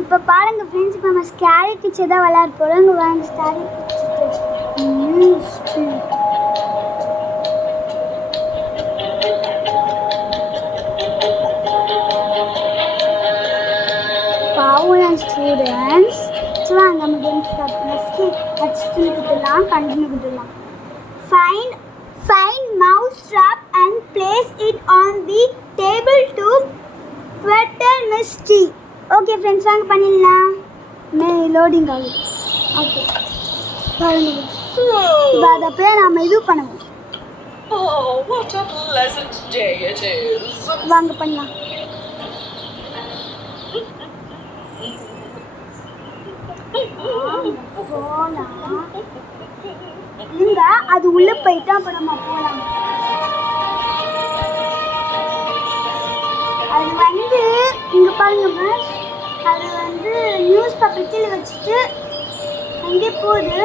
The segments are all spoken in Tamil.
இப்போ பாருங்க ஃப்ரெண்ட்ஸ், இப்போ நம்ம ஸ்கேரி டீச்சர் தான் விளையாட போகிறோம். இங்கே வாங்க ஸ்கேரி டீச்சர். பாவம் ஸ்டூடெண்ட்ஸ். வாங்க நம்ம கேம் ஸ்டார்ட் ஃபஸ்ட்டு அடிச்சுட்டு கொடுத்துடலாம், கண்டினியூ கொடுத்துடலாம். Find mouse trap and place it on the table to threaten Miss T. Okay friends, வாங்க பண்ணிடலாம். லோடிங் ஆகுது. ஓகே பாருங்க, இப்போ அதை போய் நம்ம இது பண்ணுவோம். Oh, what a pleasant day it is. வாங்க பண்ணலாம். போலாம் இங்க அது உள்ள போயிட்டா அப்ப நம்ம போலாம். அது வந்து இங்க பாருங்க, அது வந்து நியூஸ் பேப்பர் கீழே வச்சுட்டு அங்கே போகுது.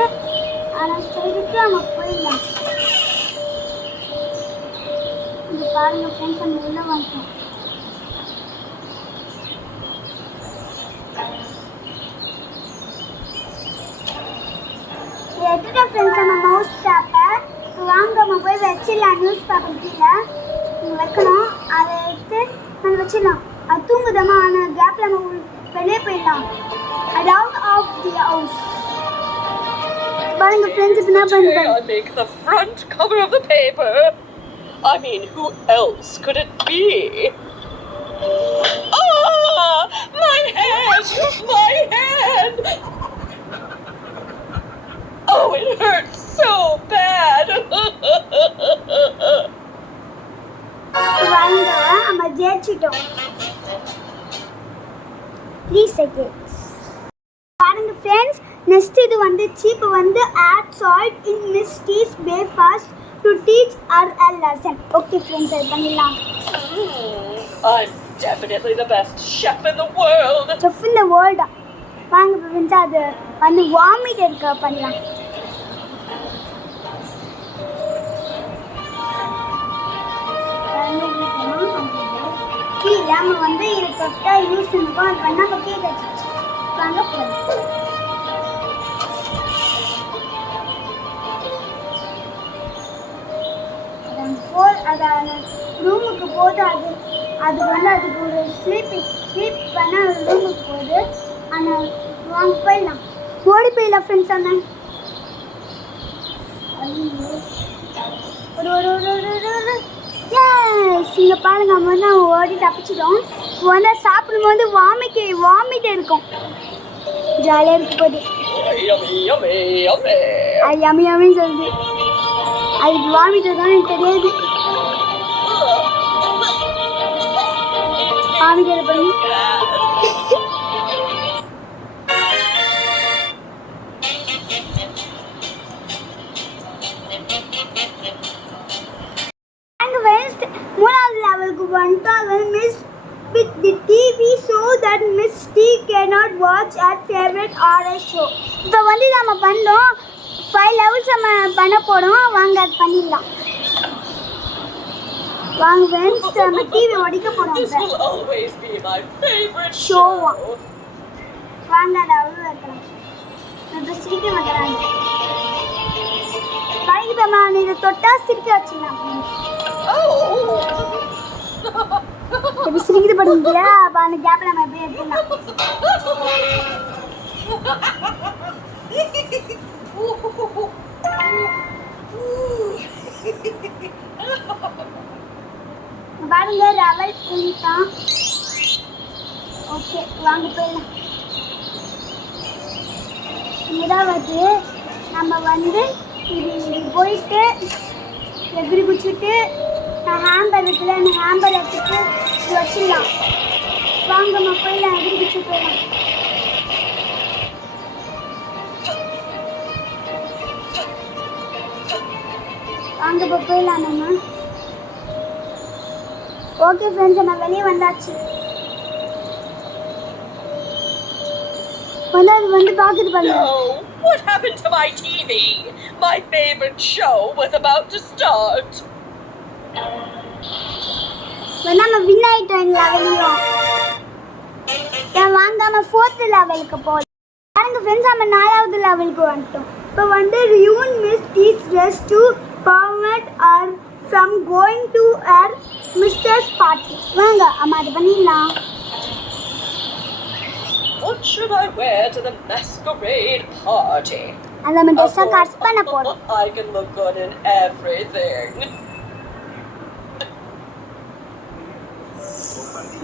ஆனால் சைடுக்கு நம்ம போயிடலாம். இங்க பாருங்க ஃப்ரெண்ட்ஸ், நம்ம உள்ள வந்துட்டோம். எடுத்துட்ட ஃப்ரெண்ட்ஸ் நம்ம மவுஸ் ட்ராப்பை. வாங்க நம்ம போய் வச்சிடலாம். நியூஸ் பேப்பர் கீழே வைக்கணும். அதை எடுத்து நம்ம வச்சிடலாம். அது தூங்குதமா, ஆனால் கேப்பில் நம்ம வெளியே போயிடலாம். Out of the house. பாருங்க ஃப்ரெண்ட்ஸ், இப்போ என்ன பண்ணுறேன். I make the front cover of the paper. I mean, who else could it be? Ah, my head! My head! Oh, it hurts so bad. வாங்க நம்ம ஜெயிச்சிட்டோம். 3 seconds. பாருங்க ஃப்ரெண்ட்ஸ், நெக்ஸ்ட் இது வந்துச்சு. இப்போ வந்து add salt in Miss T's breakfast to teach her a lesson. Okay friends, அது பண்ணிடலாம். I'm definitely the best chef in the world. Chef இந்த வேர்ல்டா. வாங்க ஃப்ரெண்ட்ஸ், அது வந்து வாமிட் இருக்க பண்ணலாம். கீழே நம்ம வந்து இது தொட்டா யூஸ் இருக்கும். அது பண்ணால் நம்ம கீழே வச்சிச்சு. வாங்க போகலாம். அது ரூமுக்கு போகுது. அது வந்து அதுக்கு ஒரு ஸ்லீப் பண்ண ரூமுக்கு போகுது. ஆனால் வாங்க போயிடலாம். ஓடி போயிடலாம் ஃப்ரெண்ட்ஸ். ஆனால் இங்கே பாருங்க, நம்ம வந்து ஓடி தப்பிச்சிட்டோம். இப்போ வந்து சாப்பிடும்போது வாமிட் இருக்கும். ஜாலியாக இருக்கும் போது அது யம்மின்னு சொல்லுது. அதுக்கு வாமிட் இருக்கான்னு எனக்கு தெரியாது. வாமிட் பண்ணி மூணாவது லெவலுக்கு வந்துட்டோம். அது வந்து miss with the TV so that Miss T cannot watch her favorite horror show. இப்போ வந்து நம்ம பண்ணோம் 5 levels நம்ம பண்ண போகிறோம். வாங்க அது பண்ணிடலாம். வாங்க ஃப்ரெண்ட்ஸ், நம்ம டிவி ஒடிக்க போகிறோம். ஷோவா வாங்க அதை அவ்வளோ வைக்கலாம். இப்போ சிரிக்க வைக்கிறாங்க. பழகிட்ட நான் இதை தொட்டா சிரிக்க வச்சுக்கலாம் ஃப்ரெண்ட்ஸ். இப்போ சிரிக்கிது பண்ணுங்களா? அப்போ அந்த கேப்பில் நம்ம எப்படி எடுத்துக்கலாம். பாருங்க ரவல் தான். ஓகே வாங்க போயிடலாம். ஏதாவது நம்ம வந்து இது போயிட்டு எகிரி குச்சிட்டு ஹேம்பர் இருக்குல்ல, அந்த ஹேம்பர் எடுத்துட்டு இது வச்சிடலாம். வாங்க நம்ம போயிடலாம். எகிரி குச்சி போயிடலாம். வாங்க இப்போ போயிடலாம் நம்ம. ஓகே ஃப்ரெண்ட்ஸ், நம்ம வெளியே வந்தாச்சு. வந்து அது வந்து பார்க்குது பாருங்க. What happened to my TV? My favorite show was about to start. நம்ம வின் ஆயிட்டோம் எல்லா வெளியும். வாங்காம நம்ம 4th லெவலுக்கு போகலாம். பாருங்க ஃப்ரெண்ட்ஸ், நம்ம 4வது லெவலுக்கு வந்துட்டோம். இப்போ வந்து ரியூன் miss these dress to permit or from going to our misters party. வாங்க அம்மா அது பண்ணிடலாம். What should I wear to the masquerade party? அந்த நம்ம Of ட்ரெஸ்ஸை course, கட் பண்ண போகிறோம். I can look good in everything.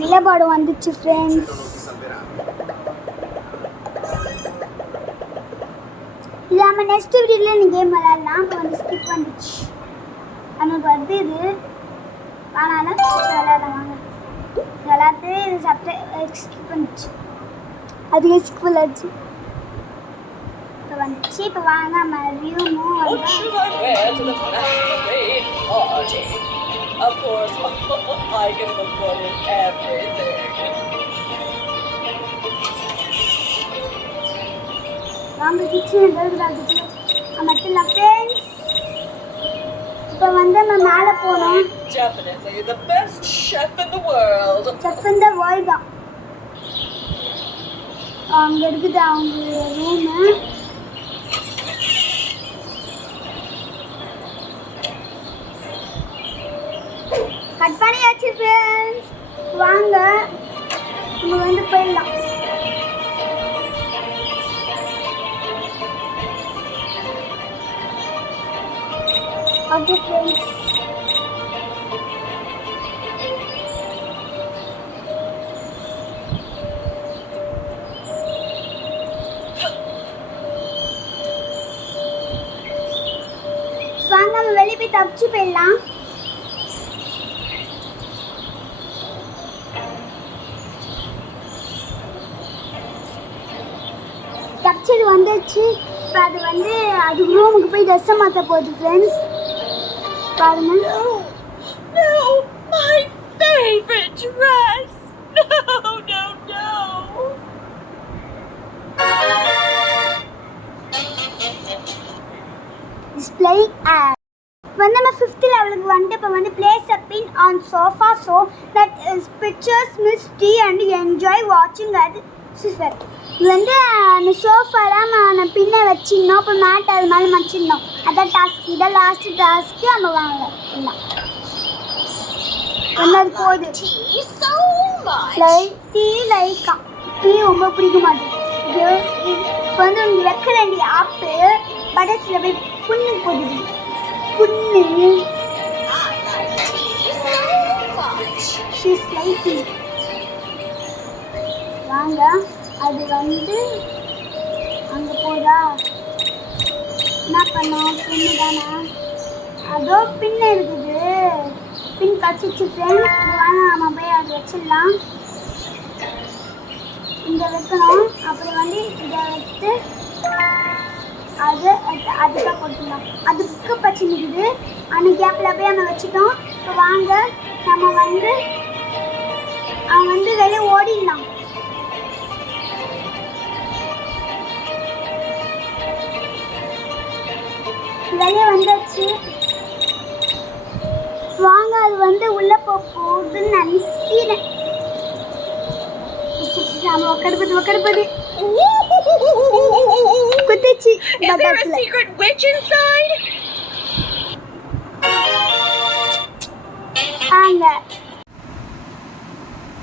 நிலபாடு வந்துச்சு ஃப்ரெண்ட்ஸ். இது நம்ம நெக்ஸ்ட் வீடியோவில் இந்த கேம் விளையாடலாம். இப்போ வந்து ஸ்கிப் வந்துச்சு நமக்கு வந்து இது ஆனாலும் விளையாடுவாங்க விளையாட்டு இது ஸ்கிப் வந்துச்சு. அதுவே ஸ்கிப் ஆச்சு. இப்போ வந்துச்சு. இப்போ வாங்க நம்ம ரியூமும் What should I wear to the masquerade party? Of course, I can look good in everything. வாங்க கிச்சன் மட்டும் ஃப்ரெண்ட்ஸ். இப்போ வந்து நம்ம மேலே போனோம். Definitely the best chef in the world. Chef இந்த வேர்ல்ட் தான். அங்கே இருக்குது அவங்க ரூமு. கட் பண்ணியாச்சு ஃப்ரெண்ட்ஸ். வாங்க நம்ம வந்து போயிடலாம். ஓகே ஃப்ரெண்ட்ஸ், வாங்க நம்ம வெளியே போய் தப்பிச்சு போயிடலாம். தப்பிச்சது வந்துடுச்சு. இப்போ அது வந்து அது ரூமுக்கு போய் ட்ரெஸ்ஸை மாற்ற போகுது ஃப்ரெண்ட்ஸ். பாருங்க. No, my favorite dress. No. Displaying ad. வந்து நம்ம 5th லெவலுக்கு வந்துட்டு இப்போ வந்து place a pin on sofa so that pictures miss tea and enjoy watching at sister. இது வந்து அந்த சோஃபாலாம் நம்ம பின்ன வச்சிடணும். இப்போ மேட் அது மேலே வச்சிடணும். அதான் டாஸ்க். இதான் லாஸ்ட் டாஸ்க்கு. நம்ம வாங்க எல்லாம் என்னது போகுது. டீ லைக்கா டீ ரொம்ப பிடிக்க மாட்டேங்குது. இப்போ வந்து உங்களுக்கு வைக்க வேண்டிய ஆப்பு படத்தில் போய் புண்ணு போகுது. புண்ணு ஷீஸ் லைட்டி. வாங்க அது வந்து அங்கே போதா என்ன பண்ணோம். பின்னு தானே அதோ பின்ன இருக்குது. பின் கச்சிச்சு ஃப்ரெண்ட்ஸ். வாங்க நம்ம போய் அதை வச்சிடலாம். இங்கே வைக்கணும். அப்புறம் வந்து இதை வச்சு அதுக்காக போட்டுடலாம். அதுக்கு பிரச்சனை இருக்குது. அந்த கேப்பில் போய் நம்ம வச்சுட்டோம். இப்போ வாங்க நம்ம வந்து அவன் வந்து வெளியே ஓடிடலாம். வெளியே வந்துச்சு. வாங்க அது வந்து உள்ளே போகுதுன்னு நினைக்கிறேன். உக்கடுப்பது குத்திச்சு. Is there a secret witch inside? ஆங்க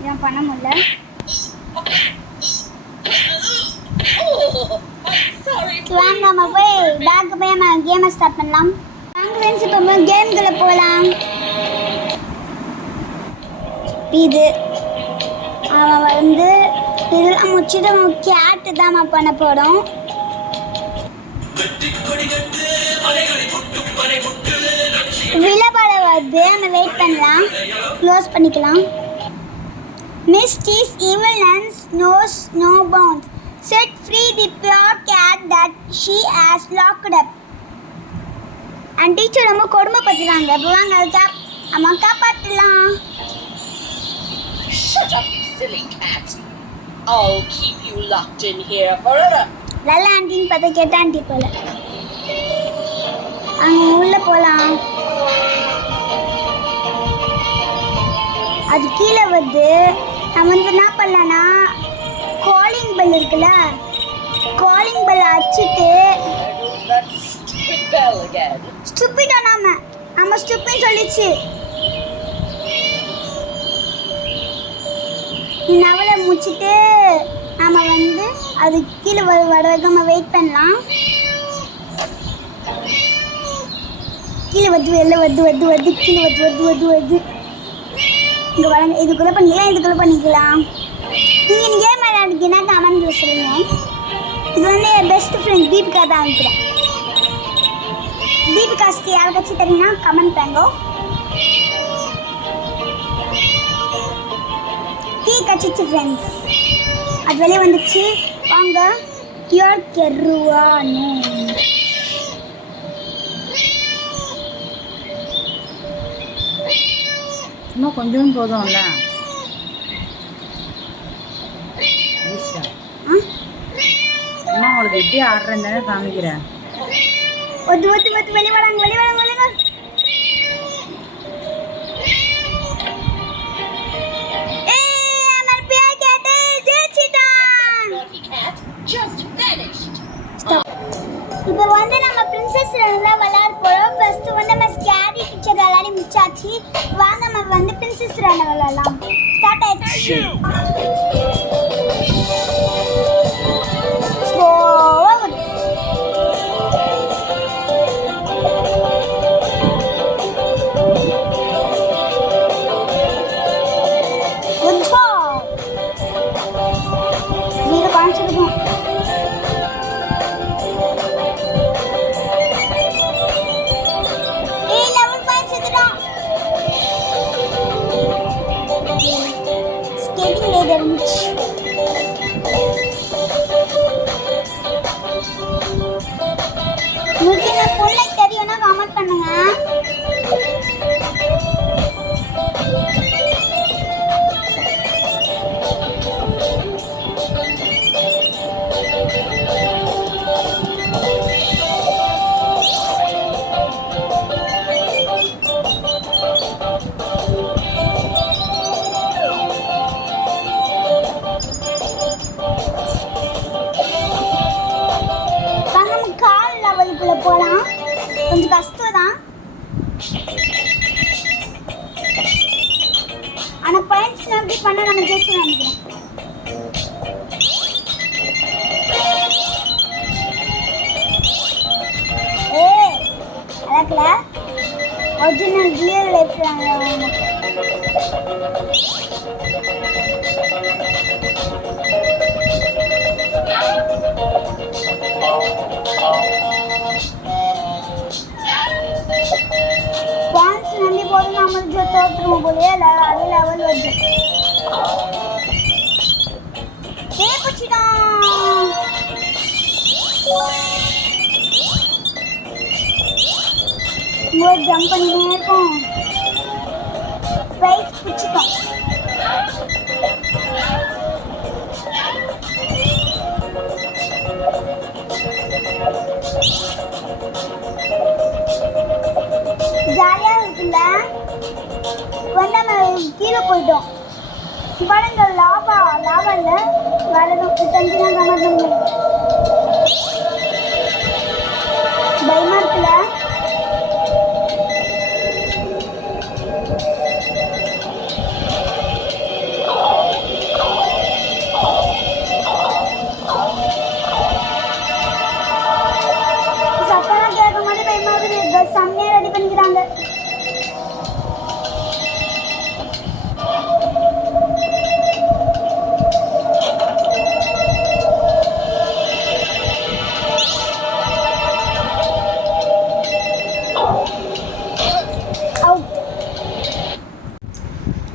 ஏன் பண்ண முடியல. Oh, I'm sorry. வாங்க நம்ம போய் பேக்கு போய் நம்ம கேமை ஸ்டார்ட் பண்ணலாம். வாங்க ஃப்ரெண்ட்ஸ் இப்போ கேம்குள்ளே போகலாம். இது அவன் வந்து இதெல்லாம் முடிச்சுட்டு அவன் கேட்டு தான் நம்ம பண்ண போகிறோம். விளம்பர வருது. நம்ம வெயிட் பண்ணலாம். க்ளோஸ் பண்ணிக்கலாம். Miss these evil and knows no bounds. Set free the pure cat that she has locked up. And teacher ரொம்ப கொடுமைப்படுத்துறாங்க. இப்போ வாங்க அம்மா காப்பாற்றலாம். Shut up, you silly cat. I'll keep you locked in here forever. நல்ல ஆண்டின்னு பார்த்தா கெட்ட ஆண்டி போல. அங்கே உள்ளே போகலாம். அது கீழே வருது. நம்ம வந்து என்ன பண்ணலான்னா காலிங் காலிங் பெல் இருக்குல்ல, காலிங் பெல் அடிச்சிட்டு That stupid bell again. Stupid நம்ம ஸ்டூபிட் சொல்லிச்சு. நீ நவலை முடிச்சுட்டு நம்ம வந்து அது கீழே வர வரைக்கும் நம்ம வெயிட் பண்ணலாம். கீழே வருது கீழே வருது. இங்கே வர இதுக்குள்ளே பண்ணிக்கலாம். நீங்கள் கேம் விளையாடுறீங்கன்னா கமெண்ட்ல சொல்லுங்கள். இது வந்து என் பெஸ்ட் ஃப்ரெண்ட் தீபிகா தான் அனுப்புகிறேன். தீபிகா யாருக்காச்சும் தெரியும்னா கமெண்ட் பண்ணுங்க. டீ கச்சிச்சு ஃப்ரெண்ட்ஸ், அது வெளியே வந்துச்சு. வாங்க பியூர் கெருவானு இன்னும் கொஞ்சம் போதும்ல. அம்மா அவளுக்கு எப்படி ஆடுறேன்னு தானே காமிக்கிறேன். வெளியே வராங்க. இப்போ வந்து நம்ம பிரின்சஸ் ரன்ல விளையாட போறோம். ஃபர்ஸ்ட் வந்து நம்ம ஸ்கேரி டீச்சர் விளையாடி முடிச்சாச்சு. வாங்க நம்ம வந்து பிரின்சஸ் ரன் விளையாடலாம். ஸ்டார்ட் ஆயிடுச்சு. தெரியும்னா கமெண்ட் பண்ணுங்க. போலாம். கொஞ்சம் கஷ்டம் தான், ஆனா பாயிண்ட்ஸ் எப்படி பண்ண நம்ம ஜெயிச்சு நினைக்கிறேன். அழகுல ஒரிஜினல் ரியல் லைஃப்ல பாயிண்ட்ஸ் நம்பி போது நம்ம தோற்றுருவோம் போலே. அது லெவல் வருது. ஜம்ப் பண்ணிட்டே இருக்கும். பிரைஸ் பிடிச்சிட்டோம். ஜாலியாக இருக்குல்ல. வந்து நம்ம கீழே போயிட்டோம். பாருங்க லாவா இல்லை வேலைதான் தஞ்சினா கமெண்ட் பண்ணுங்க. பயமா இருக்குல்ல. சத்தம் கேட்க மாதிரி பயமா இருக்குது. செம்மையா ரெடி பண்ணிக்கிறாங்க.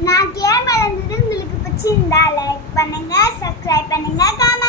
நான் கேம் விளையாண்டது உங்களுக்கு பிடிச்சிருந்தா லைக் பண்ணுங்க, சப்ஸ்கிரைப் பண்ணுங்க, கமெண்ட்